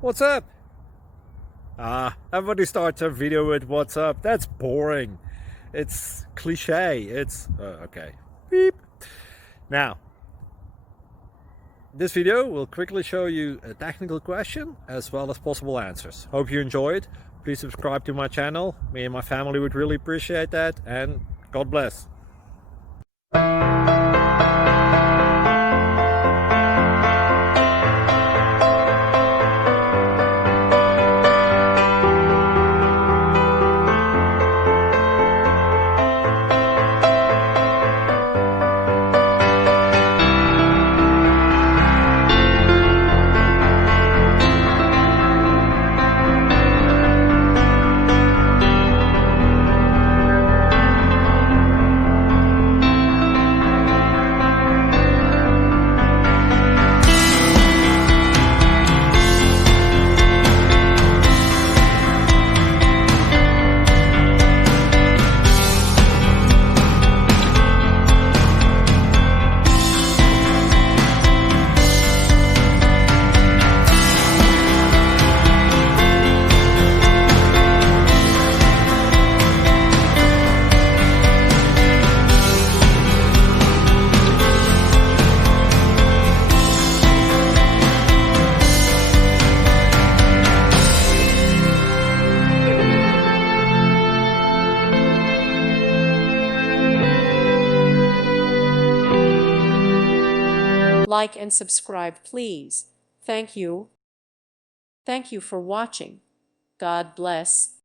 What's up? Everybody starts a video with what's up. That's boring. It's cliche. It's okay. Beep. Now, this video will quickly show you a technical question as well as possible answers. Hope you enjoyed. Please subscribe to my channel. Me and my family would really appreciate that, and God bless. Like and subscribe, please. Thank you. Thank you for watching. God bless.